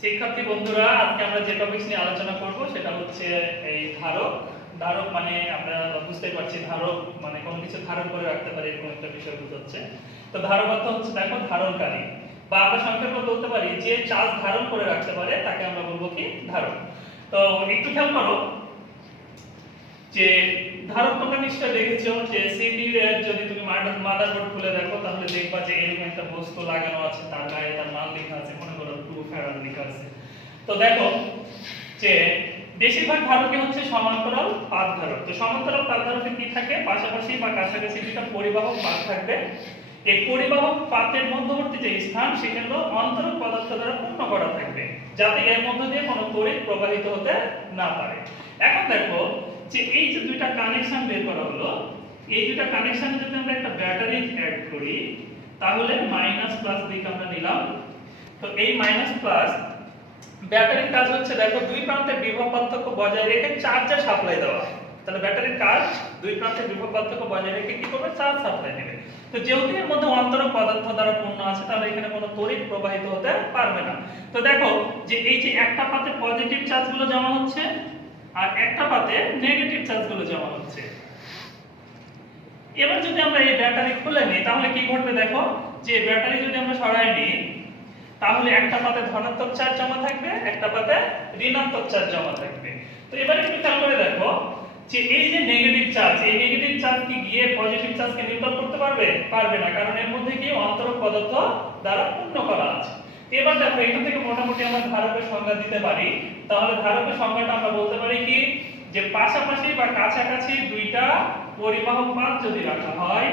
শিক্ষার্থী বন্ধুরা, আজকে আমরা যে টপিক নিয়ে আলোচনা করব সেটা হচ্ছে এই ধারক। ধারক মানে আমরা বুঝতে পারছি, ধারক মানে কোনো কিছু ধারণ করে রাখতে পারে এরকম একটা বিষয় বোঝাচ্ছে। তো ধারক অর্থ হচ্ছে দেখো ধারণকারী, বা আমরা সংক্ষেপে বলতে পারি যে চার্জ ধারণ করে রাখতে পারে তাকে আমরা বলবো কি ধারক। তো একটু খেয়াল করো যে ধারক তোমরা নিশ্চয়ই দেখেছো যে সিপি এর যদি তুমি মাদারবোর্ড খুলে দেখো তাহলে দেখবা যে এরকম একটা বস্তু লাগানো আছে, তার গায়ে তার মান লেখা আছে, মনে করো 2 ফ্যারাড লেখা আছে। তো দেখো যে বেশিরভাগ ধারকই হচ্ছে সমান্তরাল পাত ধারক। তো সমান্তরাল পাত ধারকে কি থাকে, পাশাপাশি বা কাছাকাছি দুটো পরিবাহক পাত থাকবে। এই পরিবাহক পাতের মধ্যবর্তী যে স্থান সেখানে অন্তরক পদার্থ দ্বারা পূর্ণ করা থাকবে, যাতে এর মধ্য দিয়ে কোনো তড়িৎ প্রবাহিত হতে না পারে। এখন দেখো যে এই যে দুইটা কানেকশন বের করা হলো, এই দুইটা কানেকশনে যদি আমরা একটা ব্যাটারি অ্যাড করি তাহলে মাইনাস প্লাস দিক আমরা নিলাম। তো এই মাইনাস প্লাস ব্যাটারির কাজ হচ্ছে দেখো দুই প্রান্তের বিভব পার্থক্য বজায় রেখে চার্জের সাপ্লাই দেওয়া। তাহলে ব্যাটারির কাজ দুই প্রান্তের বিভব পার্থক্য বজায় রেখে কি করবে, চার্জ সাপ্লাই দেবে। তো যেহেতু এর মধ্যে অন্তরক পদার্থ দ্বারা পূর্ণ আছে তাহলে এখানে কোনো তড়িৎ প্রবাহিত হতে পারবে না। তো দেখো যে এই যে একটা পাতে পজিটিভ চার্জগুলো জমা হচ্ছে আর একটা পাতে নেগেটিভ চার্জগুলো জমা হচ্ছে। এবার যদি আমরা এই ব্যাটারি খুলে নিই তাহলে কি ঘটবে, দেখো যে ব্যাটারি যদি আমরা সরাই নিই তাহলে একটা পাতে ধনাত্মক চার্জ জমা থাকবে, একটা পাতে ঋণাত্মক চার্জ জমা থাকবে। তো এবারে একটু খেয়াল করে দেখো যে এই যে নেগেটিভ চার্জ, এই নেগেটিভ চার্জ কি গিয়ে পজিটিভ চার্জকে নিউট্রাল করতে পারবে? পারবে না, কারণ এর মধ্যে কি অন্তরক পদার্থ দ্বারা পূর্ণ করা আছে। এবার দেখো এখান থেকে মোটামুটি আমরা ধারকের সংজ্ঞা দিতে পারি। তাহলে ধারকের সংজ্ঞাটা আমরা বলতে পারি কি, যে পাশাপাশি বা কাছাকাছি দুইটা পরিবাহক পাত যদি রাখা হয়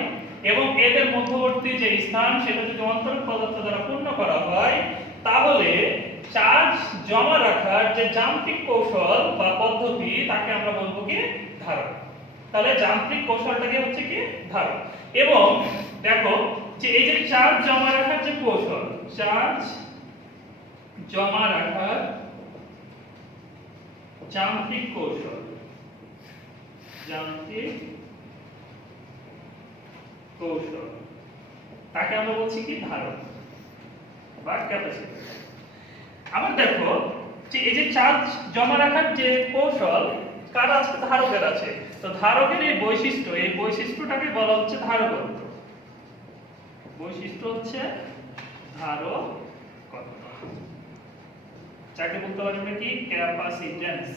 এবং এদের মধ্যবর্তী যে স্থান সেটা যদি অন্তরক পদার্থ দ্বারা পূর্ণ করা হয় তাহলে চার্জ জমা রাখার যে যান্ত্রিক কৌশল বা পদ্ধতি তাকে আমরা বলবো কি ধারক। তাহলে যান্ত্রিক কৌশলটাকে হচ্ছে কি ধারক। এবং দেখো যে এই যে চার্জ জমা রাখার যে কৌশল, চার্জ জমা রাখার যান্ত্রিক কৌশল, যান্ত্রিক কৌশল তাকে আমরা বলছি কি ধারক বা ক্যাপাসিটর। আবার দেখো যে এই যে চার্জ জমা রাখার যে কৌশল কার আছে, ধারকের আছে। তো ধারকের এই বৈশিষ্ট্যটাকে বলা হচ্ছে ধারকত্ব। বৈশিষ্ট্য হচ্ছে ধারকত্ব, যাকে বলতে পারি আমরা কি ক্যাপাসিট্যান্স।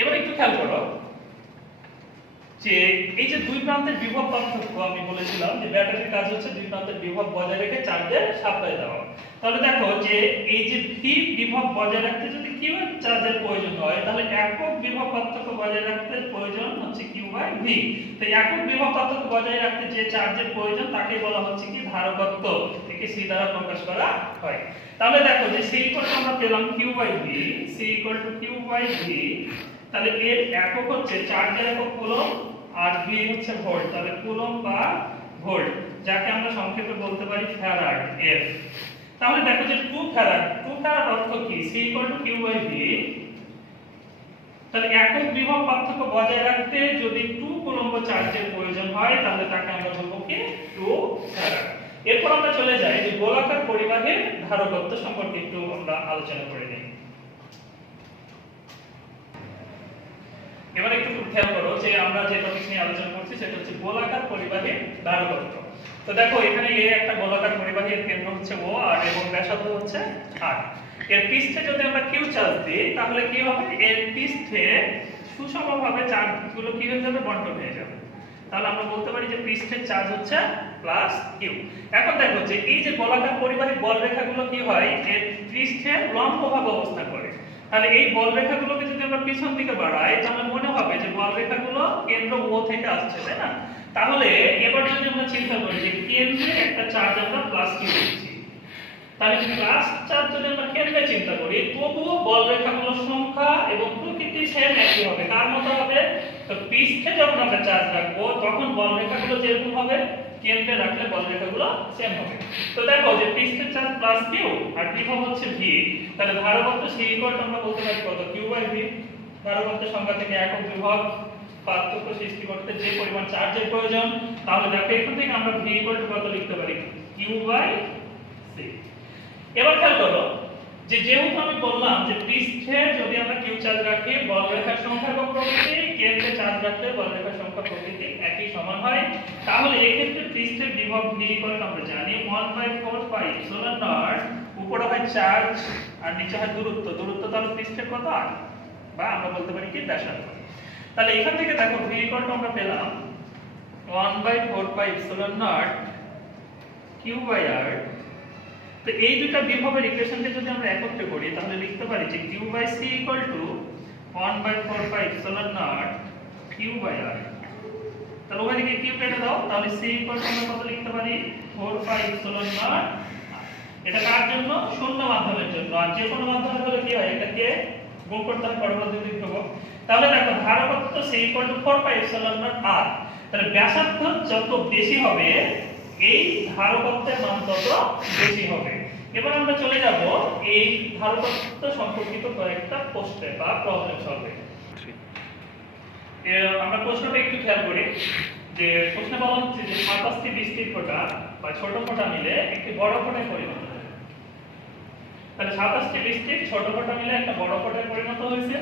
এবার একটু খেয়াল করো যে এই যে দুই প্রান্তের বিভব পার্থক্য আমি বলেছিলাম যে ব্যাটারির কাজ হচ্ছে দুই প্রান্তের বিভব বজায় রেখে চার্জের সাপ্লাই দেওয়া। তাহলে দেখো যে এই যে ভি বিভব বজায় রাখতে যদি কিউ চার্জের প্রয়োজন হয় তাহলে একক বিভব পার্থক্য বজায় রাখতে প্রয়োজন হচ্ছে কিউ বাই ভি। তো একক বিভব পার্থক্য বজায় রাখতে যে চার্জের প্রয়োজন তাকে বলা হচ্ছে কি ধারকত্ব। একে সি দ্বারা প্রকাশ করা হয়। তাহলে দেখো যে সি ইকুয়াল টু আমরা পেলাম Q by V, C equal to Q by V. তাহলে এর একক হচ্ছে চার্জের একক কুলম্ব আর ভি হচ্ছে ভোল্ট। তাহলে কুলম্ব বা ভোল্ট, যাকে আমরা সংক্ষেপে বলতে পারি ফ্যারাড এর। তাহলে দেখো যে 2 ফ্যারাড অর্থ কি, C equal to Q by V. তাহলে একক বিভব পার্থক্য বজায় রাখতে যদি 2 কুলম্ব চার্জের প্রয়োজন হয় তাহলে তাকে আমরা বলবো কি 2 ফ্যারাড। এরপর আমরা চলে যাই যে গোলাকার পরিবাহের ধারকত্ব সম্পর্কে একটু আমরা আলোচনা করে নিই। এবার একটু খেয়াল করো যে আমরা যে টপিক নিয়ে আলোচনা করছি সেটা হচ্ছে গোলাকার পরিবাহের ধারকত্ব। তো দেখো এখানে এই একটা গোলাকার পরিবাহের কেন্দ্র হচ্ছে ও আর এবং ব্যাসার্ধ হচ্ছে আর। এর পৃষ্ঠে যদি আমরা কিউ চার্জ দিই তাহলে কি হবে, এর পৃষ্ঠে সুষমভাবে চার্জগুলো কি হয়ে যাবে, বন্টন হয়ে যাবে। তাহলে আমরা বলতে পারি যে পৃষ্ঠের চার্জ হচ্ছে প্লাস কিউ। এখন দেখো যে এই যে গোলাকার পরিবাহী বল রেখাগুলো কি হয়, এর পৃষ্ঠে লম্বভাবে অবস্থান করে। তাহলে এই বল রেখাগুলোকে যদি আমরা পিছন দিকে বাড়াই তাহলে মনে হবে যে বল রেখাগুলো কেন্দ্র ও থেকে আসছে, তাই না? তাহলে এবার যদি আমরা চিন্তা করি যে কেন্দ্রে একটা চার্জ আমরা প্লাস কিউ দিচ্ছি, তাহলে প্লাস চার্জ যদি আমরা কেন্দ্রে চিন্তা করি তবুও বল রেখাগুলোর সংখ্যা এবং প্রকৃতি সেম একই হবে। কার মতো হবে, তো পৃষ্ঠে যখন আমরা চার্জ রাখবো তখন বল রেখাগুলো যেরকম হবে, কেন্দ্রে রাখলে বল রেখাগুলো সেম হবে। তো দেখো যে পৃষ্ঠের চার্জ প্লাস কিউ আর বিভব হচ্ছে ভি। তাহলে ধারকত্ব সি ইকুয়াল টু আমরা বলতে পারি কত, কিউ বাই ভি। ধারকত্বের সংখ্যা থেকে একক বিভব পার্থক্য সৃষ্টি করতে যে পরিমাণ চার্জের প্রয়োজন, তাহলে দেখো এখান থেকে আমরা v কত লিখতে পারি, q বাই c। এবার খেয়াল করো যে যেহেতু আমি বললাম যে পৃষ্ঠে যদি আমরা q চার্জ রাখি বলরেখার সংখ্যা এবং প্রকৃতি, k তে চার্জ রাখলে বলরেখার সংখ্যা প্রকৃতি একই সমান হয়, তাহলে এই ক্ষেত্রে পৃষ্ঠের বিভব v আমরা জানি 1/4 পাই এপসিলন নট, উপরে হয় চার্জ আর নিচে হয় দূরত্ব, তাহলে পৃষ্ঠের কত r, বা আমরা বলতে পারি কি ব্যাসার্ধ। তাহলে এখান থেকে দেখো v আমরা পেলাম 1/4 pi epsilon nought q by r। তো এই দুটো বিভবের ইকুয়েশনকে যদি আমরা একত্রে করি তাহলে লিখতে পারি যে q by c 1/4 pi epsilon nought q by r। তাহলে ওখানে কি q কেটে দাও, তাহলে c আমরা কত লিখতে পারি 4 পাই এপসিলন নট। এটা কার জন্য, শূন্য মাধ্যমের জন্য, আর যে কোনো মাধ্যমে হলে কি হয় এটাকে গুণ করতে হয় পরবর্তী বিভব। তাহলে দেখো ধারকত্ব c 4 pi epsilon not r, তাহলে ব্যাসার্ধ যত বেশি হবে এই ধারকত্বের মান তত বেশি হবে। এবার আমরা চলে যাব এই ধারকত্ব সম্পর্কিত কয়েকটা প্রশ্নে বা প্রবলেম সলভে। আমরা প্রশ্নটা একটু খেয়াল করি যে প্রশ্নে বলা হচ্ছে যে 27টি 20টি ফোঁটা বা ছোট ফোঁটা মিলে একটি বড় ফোঁটায় পরিণত হয়। তাহলে 27টি 20টি ছোট ফোঁটা মিলে একটা বড় ফোঁটায় পরিণত হয়েছে।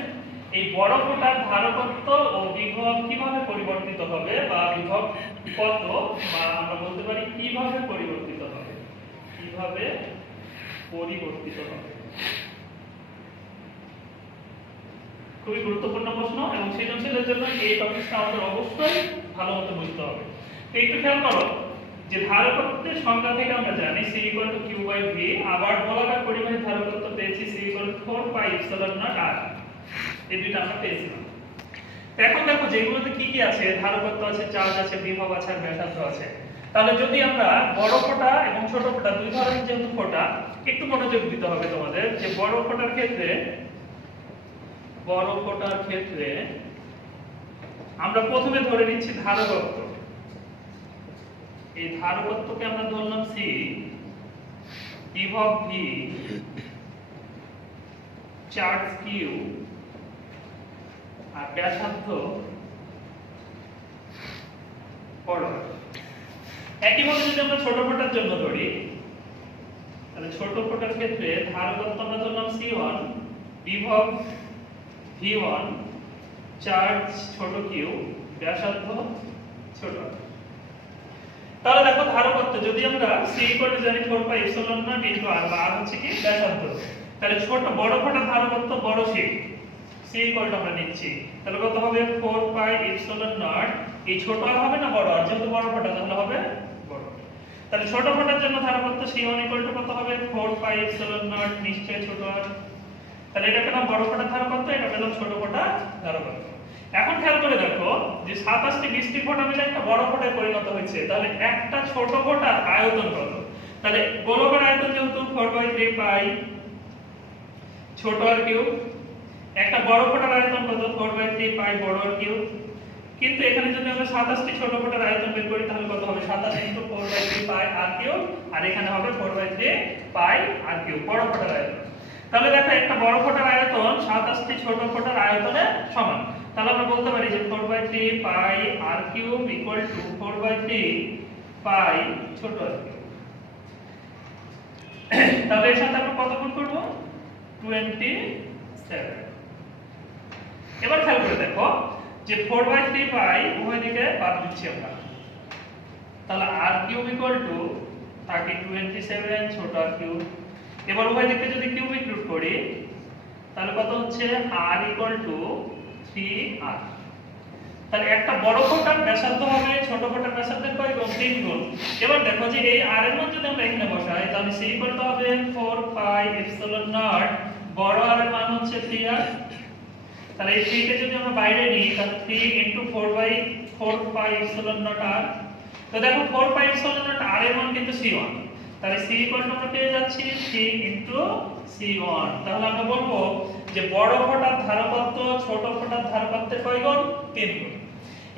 এই বড় ফোঁটার ধারকত্ব ও বিভব কিভাবে পরিবর্তিত হবে, বা বিভব কত, বা আমরা বলতে পারি কিভাবে পরিবর্তিত হবে, খুবই গুরুত্বপূর্ণ প্রশ্ন এবং সৃজনশীলের জন্য এই টপিকটা আমাদের অবশ্যই ভালো মতো বুঝতে হবে। তো একটু খেয়াল করো যে ধারকত্বের সংজ্ঞা থেকে আমরা জানি c q বাই v, আবার বলাকার পরিমাণের ধারকত্ব পেয়েছি c 4 pi epsilon not r। এই দুটো আমরা পেয়েছিলাম। এখন দেখো যেগুলোতে কি কি আছে, ধারকত্ব আছে, চার্জ আছে, বিভব আছে, আর ব্যাসার্ধ আছে। তাহলে যদি আমরা বড় ফোঁটা এবং ছোট ফোঁটা দুই ধরনের যেহেতু ফোঁটা, একটু মনোযোগ দিতে হবে তোমাদের যে বড় ফোঁটার ক্ষেত্রে আমরা প্রথমে ধরে নিচ্ছি ধারকত্ব। এই ধারকত্বকে আমরা ধরলাম c, বিভব v, চার্জ q, আর ব্যাসার্ধ বড়। একইভাবে যদি আমরা ছোট ফোঁটার জন্য ধরি, তাহলে ছোট ফোঁটার ক্ষেত্রে ধারকত্ব আমরা ধরলাম c1, বিভব v1, চার্জ ছোট q, ব্যাসার্ধ ছোট। তাহলে দেখো ধারকত্ব যদি আমরা c জানি 4 পাই এপসিলন নট ইনটু r, বা r হচ্ছে কি ব্যাসার্ধ, তাহলে ছোট বড় ফোঁটার ধারকত্ব বড় c আমরা নিচ্ছি, তাহলে কত হবে 4 পাই এপসিলন নট, এই ছোট আর হবে না বড়, আর যেহেতু বড় ফোঁটা তাহলে হবে বড়। তাহলে ছোট ফোঁটার জন্য ধারকত্ব c1 কত হবে 4 পাই এপসিলন নট, নিশ্চয় ছোট আর। তাহলে এটা পেলাম বড় ফোঁটার ধারকত্ব, এটা পেলাম ছোট ফোঁটার ধারকত্ব। এখন খেয়াল করে দেখো যে 27টি 20টি ফোঁটা মিলে একটা বড় ফোঁটায় পরিণত হয়েছে, তাহলে একটা ছোট ফোঁটার আয়তন কত? তাহলে গোলকের আয়তন যেহেতু 4/3 পাই ছোট আর কিউব, একটা বড় ফোঁটার আয়তন কত 4/3 পাই বড় আর কিউব। কিন্তু এখানে যদি আমরা 27টি ছোট ফোঁটার আয়তন বের করি তাহলে কত হবে 27 * 4/3 পাই আর কিউব, আর এখানে হবে 4/3 পাই আর কিউব বড় ফোঁটার আয়তন। তাহলে দেখো একটা বড় ফোঁটার আয়তন 27টি ছোট ফোঁটার আয়তনের সমান। তাহলে আমরা বলতে পারি যে 4/3 পাই আর কিউব = 4/3 পাই ছোট আর কিউব। তাহলে এর সাথে আমরা কত গুণ করব 27। এবার খেয়াল করে দেখো যে 4/3 পাই উভয় দিকে বাদ দিচ্ছি আমরা, তাহলে r কিউব থাকে 27 ছোট আর কিউব। এবার উভয় দিকে যদি কিউবিক রুট করি তাহলে কত হচ্ছে r = 3r। তাহলে একটা বড় ফোঁটার ব্যাসার্ধ হবে ছোট ফোঁটার ব্যাসার্ধের কয় গুণ 3 গুণ। এবার দেখো যে এই r এর মান যদি আমরা এখানে বসাই তাহলে c হবে 4 পাই এপসিলন নট, বড় r এর মান হচ্ছে 3r। তাহলে এই 3 কে যদি আমরা বাইরে নিই তাহলে 3 * 4/4 পাই এপসিলন নট r। তো দেখো 4 পাই এপসিলন নট r এর মান কিন্তু c1, তাহলে c আমরা পেয়ে যাচ্ছি 3 * c1। তাহলে আমরা বলবো যে বড় ফোঁটার ধারকত্ব ছোট ফোঁটার ধারকত্বের কয় গুণ 3 গুণ।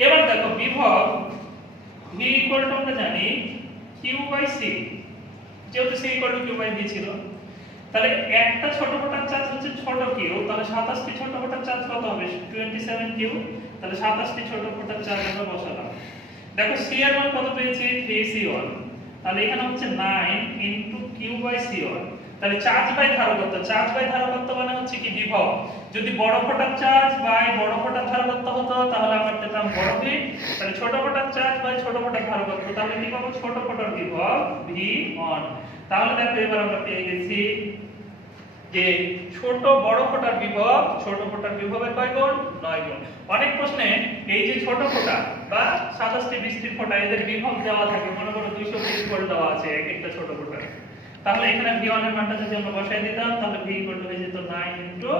এবার দেখো বিভব v আমরা জানি q/c, যেহেতু c q/v ছিল, তাহলে একটা ছোট ফোঁটার চার্জ হচ্ছে ছোট q, তাহলে 27টি ছোট ফোঁটার চার্জ কত হবে 27 q, তাহলে 27টি ছোট ফোঁটার চার্জ আমরা বসালাম। দেখো সি এর মান কত পেয়েছি 3c1, তাহলে এখানে হচ্ছে 9 ইনটু q/c1। তাহলে চার্জ বাই ধারকত্ব, চার্জ বাই ধারকত্ব মানে হচ্ছে কি বিভব। যদি বড় ফোঁটার চার্জ বাই বড় ফোঁটার ধারকত্ব হতো তাহলে আমরা পেতাম বড় ভি, তাহলে ছোট ফোঁটার চার্জ বাই ছোট ফোঁটার ধারকত্ব, তাহলে কি পাবো ছোট ফোঁটার বিভব v1। তাহলে দেখো এবার আমরা পেয়ে গেছি যে ছোট বড় ফোঁটার বিভব, ছোট ফোঁটার বিভবের কয় গুণ 9 গুণ। অনেক প্রশ্নে এই যে ছোট ফোঁটা বা 27টি 20টি ফোঁটা এদের বিভব দেওয়া থাকে, মনে করো 220 ভোল্ট দেওয়া আছে এক একটা ছোট ফোঁটা, তাহলে এখানে v1 এর মানটা যদি আমরা বসাই দিতাম তাহলে v হয়ে যেত 9 ইনটু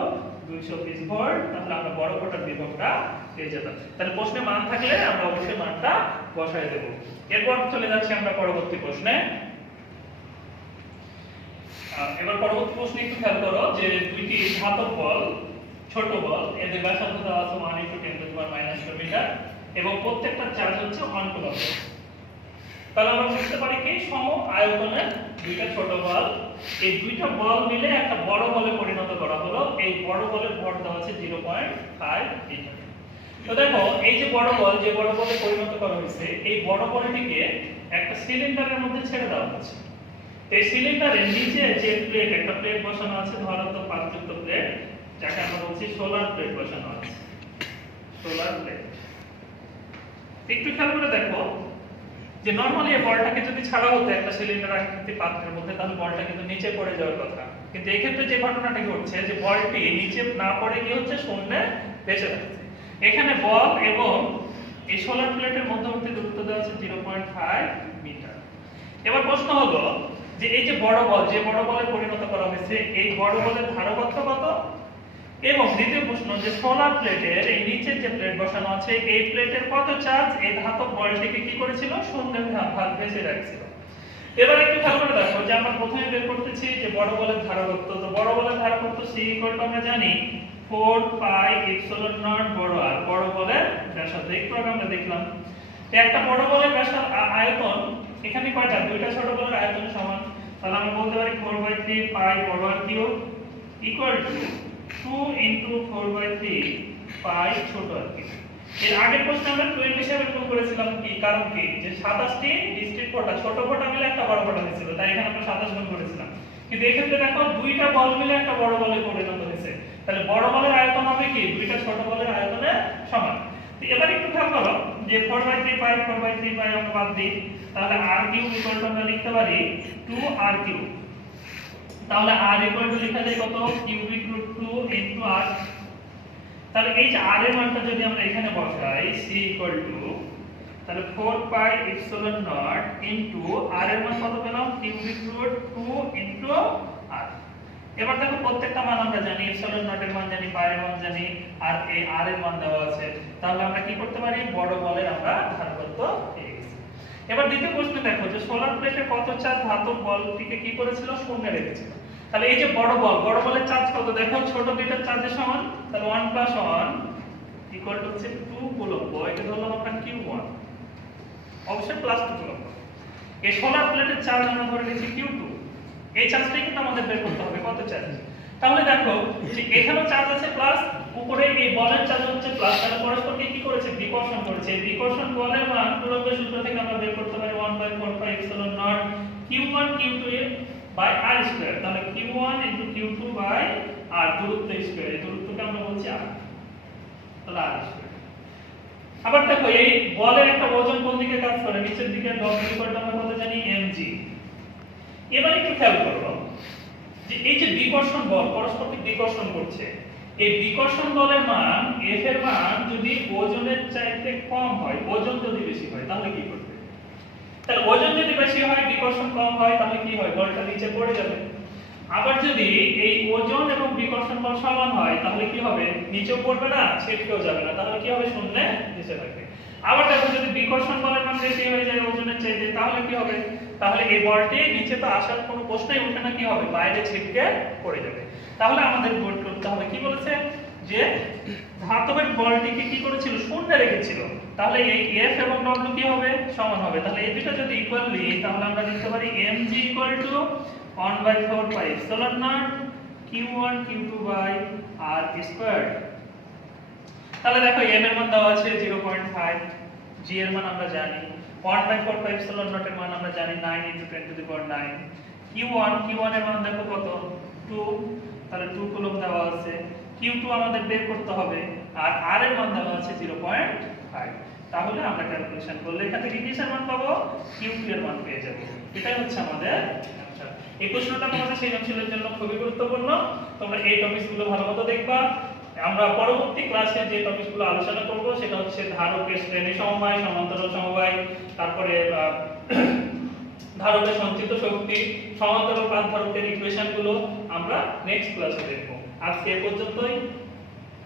220 ভোল্ট, তাহলে আমরা বড় ফোঁটার বিভবটা পেয়ে যেতাম। তাহলে প্রশ্নে মান থাকলে আমরা অবশ্যই মানটা বসাই দেব। এরপর চলে যাচ্ছি আমরা পরবর্তী প্রশ্নে। এবার পরবর্তী প্রশ্নে একটু খেয়াল করো যে দুইটি ধাতব বল, ছোট বল, এদের ব্যাসার্ধ দেওয়া আছে 1 × 10⁻² মিটার এবং প্রত্যেকটার চার্জ হচ্ছে 1 কুলম্ব। তাহলে আমরা বুঝতে পারি কি সম আয়তনের দুইটা ছোট বল, এই দুইটা বল মিলে একটা বড় বলে পরিণত করা হলো। এই বড় বলের ভর দেওয়া আছে 0.5 মিটার। তো দেখো এই যে বড় বল, যে বড় বলে পরিণত করা হয়েছে, এই বড় বলটিকে একটা সিলিন্ডারের মধ্যে ছেড়ে দেওয়া হচ্ছে। এই সিলিন্ডারের নিচে যে প্লেট, একটা প্লেট বসানো আছে ধনাত্মক পাতযুক্ত প্লেট, যাকে আমরা বলছি সোলার প্লেট বসানো আছে, সোলার প্লেট। একটু খেয়াল করে দেখো যে নরমালি এই বলটাকে যদি ছাড়া হতো একটা সিলিন্ডার আকৃতি পাত্রের মধ্যে তাহলে বলটা কিন্তু নিচে পড়ে যাওয়ার কথা, কিন্তু এই ক্ষেত্রে যে ঘটনাটা ঘটছে যে বলটি নিচে না পড়ে কি হচ্ছে শূন্যে ভেসে যাচ্ছে। এখানে বল এবং এই সোলার প্লেটের মধ্যবর্তী দূরত্ব দেওয়া আছে 0.5 মিটার। এবার প্রশ্ন হলো যে এই যে বড় বল, যে বড় বলে পরিণত করা হয়েছে, এই বড় বলের ধারকত্ব কত, এবং দ্বিতীয় প্রশ্ন যে সোলার প্লেটের এই নিচের যে প্লেট বসানো আছে এই প্লেটের কত চার্জ এই ধাতব বলটিকে কি করেছিল শূন্যে ভাগ ভেসে রাখছিল। এবার একটু খেয়াল করে দেখো যে আমরা প্রথমে বের করতেছি যে বড় বলের ধারকত্ব। তো বড় বলের ধারকত্ব c আমরা জানি 4πε0 বড় আর বড় বলের ব্যাসার্ধ, একটু আগে আমরা দেখলাম একটা বড় বলের ব্যাসার্ধ আয়তন এখানে কয়টা, দুইটা ছোট বলের আয়তন সমান, তাহলে আমরা বলতে পারি 4/3 পাই বড় আর কিউব ইকুয়াল টু 2 × 4/3 পাই ছোট আর কিউব। এর আগের প্রশ্নে আমরা 20 হিসাবে বের করেছিলাম কি, কারণ কি যে 27টি ডিস্ট্রিক্ট ফোঁটা, ছোট ফোঁটা মিলে একটা বড় ফোঁটা হয়েছিল, তাই এখানে আমরা 27 গুণ করেছিলাম। কিন্তু এই ক্ষেত্রে দেখো দুইটা বল মিলে একটা বড় বলে পরিণত হয়েছে, তাহলে বড় বলের আয়তন হবে কি দুইটা ছোট বলের আয়তনের সমান। তো এবার একটু খেয়াল করো যে 4/3 পাই 4/3 পাই আমরা বাদ দিই, তাহলে r কিউব ইকুয়াল টু আমরা লিখতে পারি 2r কিউব। তাহলে r ইকুয়াল টু লেখা যায় কত কিউবিক রুট 2 ইনটু r। তাহলে এই যে r এর মানটা যদি আমরা এখানে বসাই c ইকুয়াল টু তাহলে 4πε0 ইনটু r এর মান কত পেলাম কিউবিক রুট 2 ইনটু r। এবার দেখো প্রত্যেকটা মান আমরা জানি, এপসিলন নট এর মান জানি, পাই এর মান জানি, আর এই r এর মান দেওয়া আছে, তাহলে আমরা কি করতে পারি বড় বলের আমরা ধারকত্ব পেয়ে গেছি। এবার দ্বিতীয় প্রশ্নে দেখো যে সোলার প্লেটে কত চার্জ ধাতব বলটিকে কি করেছিল শূন্যে রেখেছিল। তাহলে এই যে বড় বলের চার্জ কত দেখো ছোট দুইটার চার্জের সমান, তাহলে 1 + 1 ইকুয়াল টু হচ্ছে 2 কুলম্ব, এটা ধরলাম আমরা q1, অবশ্যই +2 কুলম্ব। এই সোলার প্লেটের চার্জ আমরা ধরে নিয়েছি q2, এই চার্জটাই কিন্তু আমাদের বের করতে হবে কত চার্জ। তাহলে দেখো যে এখানেও চার্জ আছে প্লাস, উপরে এই বলের চার্জ হচ্ছে প্লাস, তাহলে পরস্পরকে কি করেছে বিকর্ষণ করেছে। বিকর্ষণ বলের মান কুলম্বের সূত্র থেকে আমরা বের করতে পারি 1/4πε0 q1 q2 by r square, তাহলে q1 * q2 বাই r, দূরত্ব স্কয়ার, এই দূরত্বকে আমরা বলছি r, তাহলে r স্কয়ার। আবার দেখো এই বলের একটা ওজন কোন দিকে কাজ করে, নিচের দিকে, w ইকুয়াল আমরা কত জানি mg। এবার একটু খেয়াল করো যে এই যে বিকর্ষণ বল পরস্পরকে বিকর্ষণ করছে, এই বিকর্ষণ বলের মান F এর মান যদি ওজনের চাইতে কম হয়, ওজন যদি বেশি হয় তাহলে কি করবে, তাহলে ওজন যদি বেশি হয় বিকর্ষণ কম হয় তাহলে কি হয় বলটা নিচে পড়ে যাবে। আবার যদি এই ওজন এবং বিকর্ষণ বল সমান হয় তাহলে কি হবে নিচেও পড়বে না ছেড়েও যাবে না, তাহলে কি হবে শূন্যে ভেসে থাকবে। আবার দেখো যদি বিকর্ষণ বলের মান বেশি হয়ে যায় ওজনের চাইতে তাহলে কি হবে, তাহলে এই বলটি নিচে তো আসার কোনো প্রশ্নই ওঠে না, কি হবে বাইরে ছিটকে পড়ে যাবে। তাহলে আমাদের বের করতে হবে কি বলেছে যে ধাতবের বলটিকে কি করেছিল শূন্যে রেখেছিল, তাহলে এই F এবং W কি হবে সমান হবে। তাহলে এই দুটো যদি ইকুয়াল নিই তাহলে আমরা লিখতে পারি mg = 1/4πε0 q1 q2 by r square. তাহলে দেখো m এর মান দেওয়া আছে 0.5, g এর মান আমরা জানি 1/4 এপসিলন নট এর মান আমরা জানি 9 × 10⁹। q1 এর মান দেখো কত 2, তাহলে 2 কুলম্ব দেওয়া আছে। q2 আমাদের বের করতে হবে আর r এর মান দেওয়া আছে 0.5। তাহলে আমরা ক্যালকুলেশন করলে এখান থেকে কিসের মান পাবো, q2 এর মান পেয়ে যাব। এটাই হচ্ছে আমাদের অ্যানসার। এই প্রশ্নটা তোমাদের সৃজনশীলের জন্য খুবই গুরুত্বপূর্ণ, তোমরা এই টপিকসগুলো ভালোমতো দেখবা। আমরা পরবর্তী ক্লাসে যে টপিকগুলো আলোচনা করব সেটা হচ্ছে ধারকের শ্রেণী সমবায়, সমান্তরাল সমবায়, তারপরে ধারকের সঞ্চিত শক্তি, সমান্তরাল পাত ধারকের ইকুয়েশনগুলো আমরা নেক্সট ক্লাসে দেখব। আজকে এ পর্যন্তই।